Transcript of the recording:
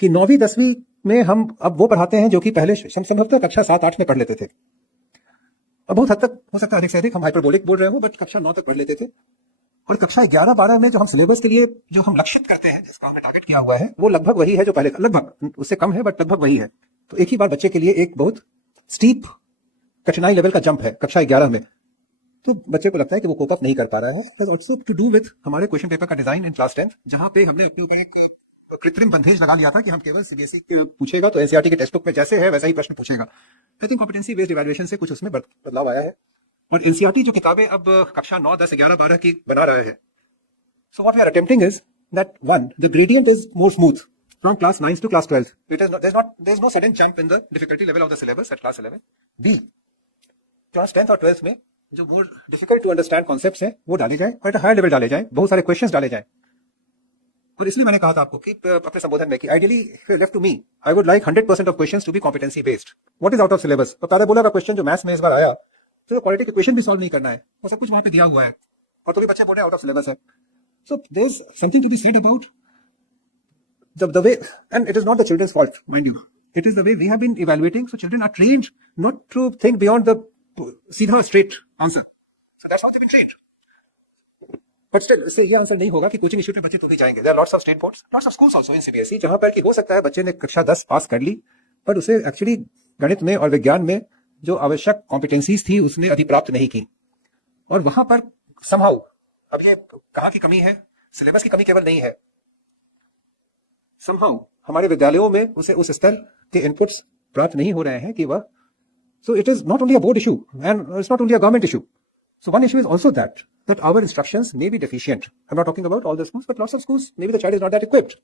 कि 9वीं 10वीं में हम अब वो पढ़ाते हैं जो कि पहले संभवतः कक्षा 7-8 में पढ़ लेते थे। अब बहुत हद तक हो सकता है अधिक से अधिक हम हाइपरबोलिक बोल रहे हो, बट कक्षा 9 तक पढ़ लेते थे। और कक्षा 11-12 में जो हम सिलेबस के लिए जो हम लक्षित करते हैं, जिसका हमने टारगेट किया हुआ है, वो लगभग वही है जो पहले, लगभग उससे कम है बट लगभग वही है। तो एक ही बार बच्चे के लिए एक बहुत स्टीप कठिनाई लेवल का जंप है कक्षा 11 में। तो बच्चे को लगता है कि वो कोप अप नहीं कर पा रहा है। Plus also to do with हमारे क्वेश्चन पेपर का डिजाइन इन क्लास 10, जहां पे हमने अपने ऊपर एक कृत्रिम बंधेज लगा लिया था कि हम केवल सीबीएसई पूछेगा तो एनसीईआरटी के टेक्स्ट बुक में जैसे है वैसा ही प्रश्न पूछेगा। I think competency based evaluation से कुछ उसमें बदलाव आया है। और एनसीईआरटी जो किताबें अब कक्षा 9, 10, 11, 12 की बना रहा है, so what we are attempting is that one, the gradient is more smooth from class 9 to class 12. There's no sudden jump in the difficulty level of the syllabus at class 11. B, class 10th और 12th में जो more difficult to understand concepts हैं वो डाले जाए और higher level डाले जाए, बहुत सारे क्वेश्चंस डाले जाए। और इसलिए मैंने कहा था आपको कि अपने संबोधन में कि ideally left to me, I would like 100% of questions to be competency based. What is out of syllabus? तो पैराबोला का क्वेश्चन जो मैथ्स में इस बार आया, तो क्वालिटी के क्वेश्चन भी सॉल्व नहीं करना है, वो सब कुछ वहां पे दिया हुआ है और तो भी बच्चे बोल रहे हैं आउट ऑफ सिलेबस है। So there's something to be said about the way, and it is not the children's fault, mind you. It is the way we have been evaluating. So children are trained not to think beyond the सीधा straight answer. So that's how they've been trained. But still, इससे ये answer नहीं होगा कि coaching institute में बच्चे तो नहीं जाएंगे। There are lots of state boards, lots of schools also in CBSE, जहां पर कि हो सकता है बच्चे ने कक्षा 10 पास कर ली, पर उसे एक्चुअली गणित में और विज्ञान में जो आवश्यक कॉम्पिटेंसीज थी उसने अधिप्राप्त नहीं की। और वहां पर somehow, अब ये कहाँ की कमी है? सिलेबस की कमी केवल नहीं है, somehow हमारे विद्यालयों में उसे उस स्तर के इनपुट्स प्राप्त नहीं हो रहे हैं कि वह, so it is not only a board issue and it's not only a government issue. So one issue is also that our instructions may be deficient. I'm not talking about all the schools, but lots of schools, maybe the child is not that equipped.